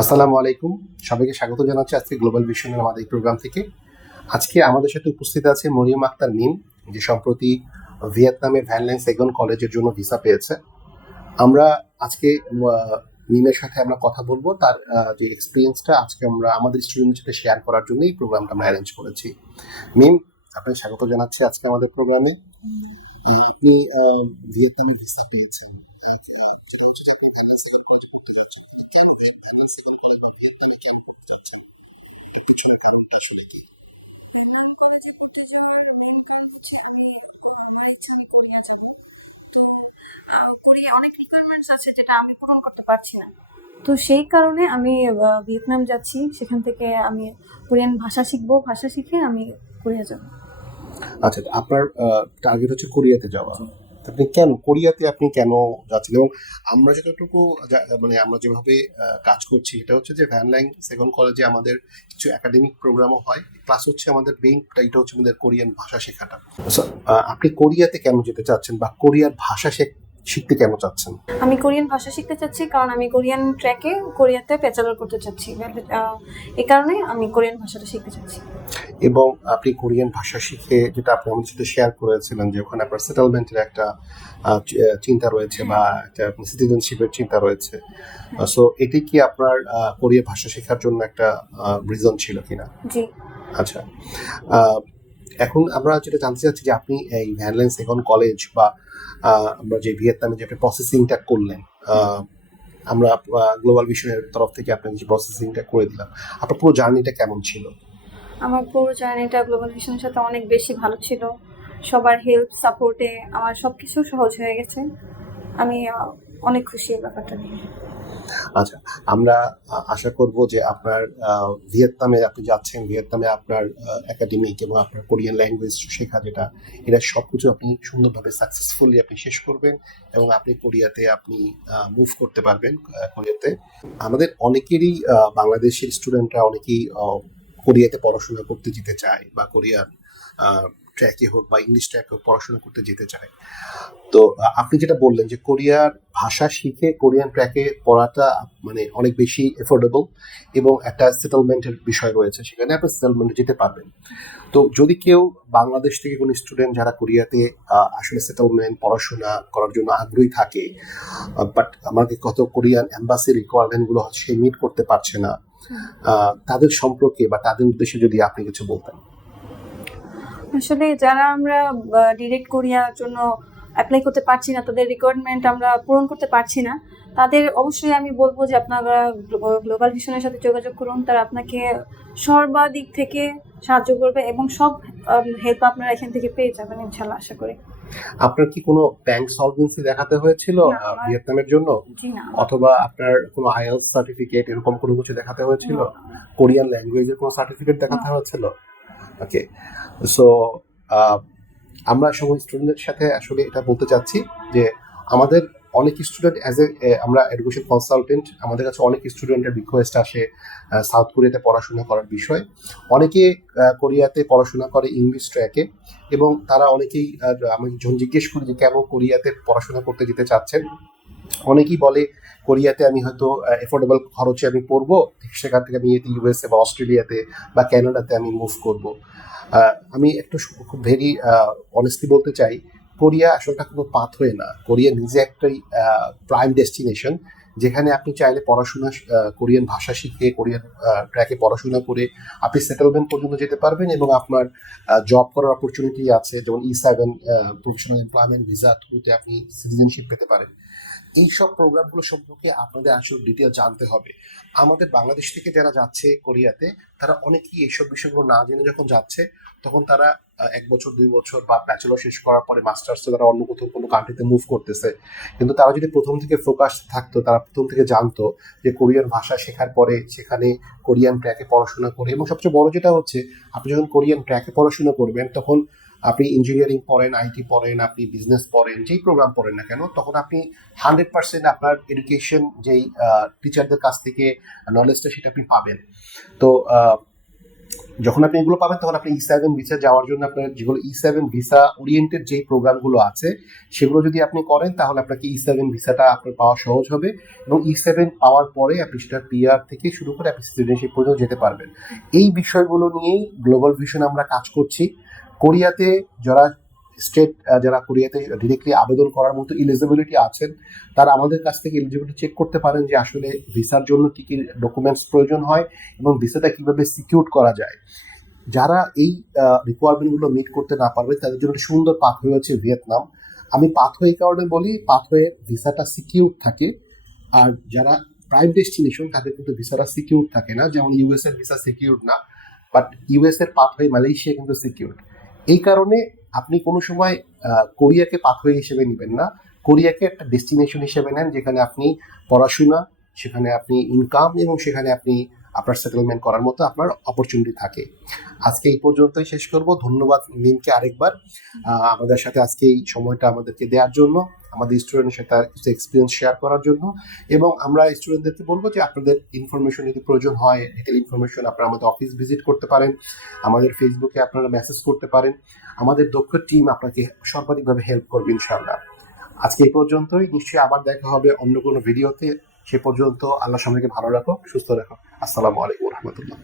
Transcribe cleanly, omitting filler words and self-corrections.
আসসালামু আলাইকুম। সবাইকে স্বাগত জানাচ্ছি আজকে গ্লোবাল ভিশনের আমাদের এই প্রোগ্রাম থেকে। আজকে আমাদের সাথে উপস্থিত আছে মরিয়ম আক্তার মিম, যে সম্প্রতি ভিয়েতনামে ভ্যান ল্যাং সেগন কলেজের জন্য ভিসা পেয়েছে। আমরা আজকে মিমের সাথে আমরা কথা বলবো, তার যে এক্সপিরিয়েন্সটা আজকে আমরা আমাদের স্টুডেন্টের সাথে শেয়ার করার জন্য এই প্রোগ্রামটা আমরা অ্যারেঞ্জ করেছি। মিম, আপনাকে স্বাগত জানাচ্ছি আজকে আমাদের প্রোগ্রামে। আপনি ভিয়েতনামে ভিসা পেয়েছেন। কোরিয়া অনেক রিকোয়ারমেন্টস আছে যেটা আমি পূরণ করতে পারছি না। তো সেই কারণে আমি ভিয়েতনাম যাচ্ছি। সেখান থেকে আমি কোরিয়ান ভাষা শিখবো। ভাষা শিখে আমি কোরিয়া যাব। আচ্ছা, আপনার টার্গেট হচ্ছে কোরিয়াতে যাওয়া। আপনি কেন কোরিয়াতে আপনি কেন যাচ্ছেন? এবং আমরা যতটুকু মানে আমরা যেভাবে কাজ করছি এটা হচ্ছে যে ভ্যান ল্যাং সেকেন্ড কলেজে আমাদের কিছু একাডেমিক প্রোগ্রামও হয়, প্লাস হচ্ছে আমাদের মেইনটা এটা হচ্ছে আমাদের কোরিয়ান ভাষা শেখাটা। So, আপনি কোরিয়াতে কেন যেতে চাচ্ছেন বা কোরিয়ার ভাষা শিখতে কেন চাচ্ছেন? আমি কোরিয়ান ভাষা শিখতে চাচ্ছি কারণ আমি কোরিয়ান ট্র্যাকে কোরিয়াতে ব্যাচেলর করতে চাচ্ছি। এই কারণে আমি কোরিয়ান ভাষাটা শিখতে চাচ্ছি। এবং আপনি কোরিয়ান ভাষা শিখে, যেটা আপনি আমাদের সাথে শেয়ার করেছিলেন, যে ওখানে আপনার সেটেলমেন্টের একটা চিন্তা রয়েছে বা একটা সিটিজেনশিপের চিন্তা রয়েছে। সো এটি কি আপনার কোরিয়া ভাষা শেখার জন্য একটা রিজন ছিল কিনা? জি। আচ্ছা, আহ, এখন আমরা যেটা জানতে চাচ্ছি যে আপনি এই ভ্যান ল্যাং সেকেন্ড কলেজ বা আমরা যে ভিয়েতনামে যে আপনি প্রসেসিংটা করলেন, আমরা গ্লোবাল ভিশনের তরফ থেকে আপনাকে যে প্রসেসিংটা করে দিলাম, আপনার পুরো জার্নিটা কেমন ছিল? আমার পুরো জার্নিটা গ্লোবাল ভিশনের সাথে অনেক বেশি ভালো ছিল। সবার হেল্প সাপোর্টে আমার সবকিছু সহজ হয়ে গেছে। আমি অনেক খুশি এই ব্যাপারটা নিয়ে। আচ্ছা, আমরা আশা করব যে আপনার ভিয়েতনামে আপনি যাচ্ছেন, ভিয়েতনামে আপনার একাডেমিক এবং আপনার কোরিয়ান ল্যাঙ্গুয়েজ শেখা যেটা, এটা সবকিছু আপনি সুন্দরভাবে সাকসেসফুলি আপনি শেষ করবেন এবং আপনি কোরিয়াতে আপনি মুভ করতে পারবেন। কোরিয়াতে আমাদের অনেকেরই বাংলাদেশের স্টুডেন্টরা অনেকেই কোরিয়াতে পড়াশোনা করতে যেতে চায় বা কোরিয়ান ট্র্যাকে হোক বা ইংলিশ ট্র্যাকে হোক পড়াশোনা করতে যেতে চায়। তো আপনি যেটা বললেন যে কোরিয়ার ভাষা শিখে কোরিয়ান ট্র্যাকে পড়াটা মানে অনেক বেশি এফোর্ডেবল এবং একটা সেটেলমেন্টের বিষয় রয়েছে, সেখানে আপনি সেটেলমেন্টে যেতে পারবেন। তো যদি কেউ বাংলাদেশ থেকে কোনো স্টুডেন্ট যারা কোরিয়াতে আসলে সেটেলমেন্ট পড়াশোনা করার জন্য আগ্রহী থাকে, বাট আমাদের কত কোরিয়ান এম্বাসি রিকোয়ারমেন্টগুলো সে মিট করতে পারছে না, তাদের সম্পর্কে বা তাদের উদ্দেশ্যে যদি আপনি কিছু বলতেন। আসলে যারা আমরা ডিরেক্ট কোরিয়ার জন্য অ্যাপ্লাই করতে পারছি না, তাদের রিকোয়ারমেন্ট আমরা পূরণ করতে পারছি না, তাদের অবশ্যই আমি বলবো যে আপনারা গ্লোবাল ভিশনের সাথে যোগাযোগ করুন। তারা আপনাকে সর্বাদিক থেকে সাহায্য করবে এবং সব হেল্প আপনারা এখান থেকে পেয়ে যাবেন ইনশাল্লাহ, আশা করি। আপনার কি কোনো ব্যাংক সলভেন্সি দেখাতে হয়েছিল না, আমার ভিয়েতনামের জন্য? জি না। অথবা আপনার কোনো আইএলটিএস সার্টিফিকেট এরকম কোনো কিছু দেখাতে হয়েছিল? কোরিয়ান ল্যাঙ্গুয়েজের কোনো সার্টিফিকেট দেখাতে হয়েছিল? ওকে, সো আমরা সময় স্টুডেন্টের সাথে আসলে এটা বলতে চাচ্ছি যে আমাদের অনেক স্টুডেন্ট আমরা এডুকেশন কনসালটেন্ট, আমাদের কাছে অনেক স্টুডেন্টের রিকোয়েস্ট আসে সাউথ কোরিয়াতে পড়াশোনা করার বিষয়। অনেকে কোরিয়াতে পড়াশোনা করে ইংলিশ ট্র্যাকে এবং তারা অনেকেই আমি যখন জিজ্ঞেস করি যে কেন কোরিয়াতে পড়াশোনা করতে যেতে চাচ্ছেন, অনেকেই বলে কোরিয়াতে আমি হয়তো এফোর্ডেবল খরচে আমি পড়বো, সেখান থেকে আমি ইউএসএ বা অস্ট্রেলিয়াতে বা ক্যানাডাতে আমি মুভ করব। আমি একটু খুব ভেরি অনেস্টলি বলতে চাই, কোরিয়া আসলটা কোনো পাথ হয়ে না। কোরিয়া নিজে একটাই প্রাইম ডেস্টিনেশন, যেখানে আপনি চাইলে পড়াশোনা কোরিয়ান ভাষা শিখে কোরিয়ান ট্র্যাকে পড়াশোনা করে আপনি সেটেলমেন্ট পর্যন্ত যেতে পারবেন এবং আপনার জব করার অপরচুনিটি আছে, যেমন E7 প্রফেশনাল এমপ্লয়মেন্ট ভিসা থ্রুতে আপনি সিটিজেনশিপ পেতে পারেন। এইসব প্রোগ্রামগুলো সম্পর্কে আপনাদের আসলে ডিটেল জানতে হবে। আমাদের বাংলাদেশ থেকে যারা যাচ্ছে কোরিয়াতে, তারা অনেকেই এইসব বিষয়গুলো না জেনে যখন যাচ্ছে, তখন তারা 1 বছর 2 বছর বা ব্যাচেলর শেষ করার পরে মাস্টার্সে তারা অন্য কোথাও কোনো কান্ট্রিতে মুভ করতেছে। কিন্তু তারা যদি প্রথম থেকে ফোকাস থাকতো, তারা প্রথম থেকে জানতো যে কোরিয়ান ভাষা শেখার পরে সেখানে কোরিয়ান ট্র্যাকে পড়াশোনা করে, এবং সবচেয়ে বড় যেটা হচ্ছে আপনি যখন কোরিয়ান ট্র্যাকে পড়াশোনা করবেন, তখন আপনি ইঞ্জিনিয়ারিং পড়েন, আইটি পড়েন, আপনি বিজনেস পড়েন, যেই প্রোগ্রাম পড়েন না কেন, তখন আপনি 100% আপনার এডুকেশন যেই টিচারদের কাছ থেকে নলেজটা সেটা আপনি পাবেন। তো যখন আপনি এগুলো পাবেন তখন আপনি E7 ভিসা যাওয়ার জন্য আপনার যেগুলো E7 ভিসা ওরিয়েন্টেড যে প্রোগ্রামগুলো আছে সেগুলো যদি আপনি করেন তাহলে আপনাকে E7 ভিসাটা আপনার পাওয়া সহজ হবে, এবং E7 পাওয়ার পরে আপনি সেটা পিআর থেকে শুরু করে আপনি সিটিজেনশিপ পর্যন্ত যেতে পারবেন। এই বিষয়গুলো নিয়েই গ্লোবাল ভিশন আমরা কাজ করছি। কোরিয়াতে যারা যারা কোরিয়াতে ডিরেক্টলি আবেদন করার মতো এলিজিবিলিটি আছেন তারা আমাদের কাছ থেকে এলিজিবিলিটি চেক করতে পারেন যে আসলে ভিসার জন্য কি কি ডকুমেন্টস প্রয়োজন হয় এবং ভিসাটা কিভাবে সিকিউর করা যায়। যারা এই রিকোয়ারমেন্টগুলো মিট করতে না পারবে তাদের জন্য একটা সুন্দর পাথওয়ে হচ্ছে ভিয়েতনাম। আমি পাথওয়ে এই কারণে বলি, পাথওয়ের ভিসাটা সিকিউর থাকে, আর যারা প্রাইম ডেস্টিনেশন তাদের কিন্তু ভিসাটা সিকিউর থাকে না, যেমন ইউএস এর ভিসা সিকিউর না, বাট ইউএস এর পাথওয়ে মালয়েশিয়া কিন্তু সিকিউর। এই কারণে আপনি কোনো সময় কোরিয়াকে পাথওয়ে হিসেবে নেবেন না, কোরিয়াকে একটা ডেস্টিনেশন হিসেবে নেন যেখানে আপনি পড়াশোনা, সেখানে আপনি ইনকাম এবং সেখানে আপনি আপনার সেটেলমেন্ট করার মতো আপনার অপরচুনিটি থাকে। আজকে এই পর্যন্তই শেষ করব। ধন্যবাদ নিমকে আরেকবার আমাদের সাথে আজকে এই সময়টা আমাদেরকে দেওয়ার জন্য, আমাদের স্টুডেন্টের সাথে কিছু এক্সপিরিয়েন্স শেয়ার করার জন্য। এবং আমরা স্টুডেন্টদেরকে বলবো যে আপনাদের ইনফরমেশন যদি প্রয়োজন হয়, ডিটেল ইনফরমেশন, আপনারা আমাদের অফিস ভিজিট করতে পারেন, আমাদের ফেসবুকে আপনারা মেসেজ করতে পারেন। আমাদের দক্ষ টিম আপনাকে সর্বাধিকভাবে হেল্প করবে ইনশাআল্লাহ। আজকে এই পর্যন্তই, নিশ্চয়ই আবার দেখা হবে অন্য কোনো ভিডিওতে। সে পর্যন্ত আল্লাহ সবাইকে ভালো রাখো, সুস্থ রাখো। আসসালামু আলাইকুম রহমতুল্লাহ।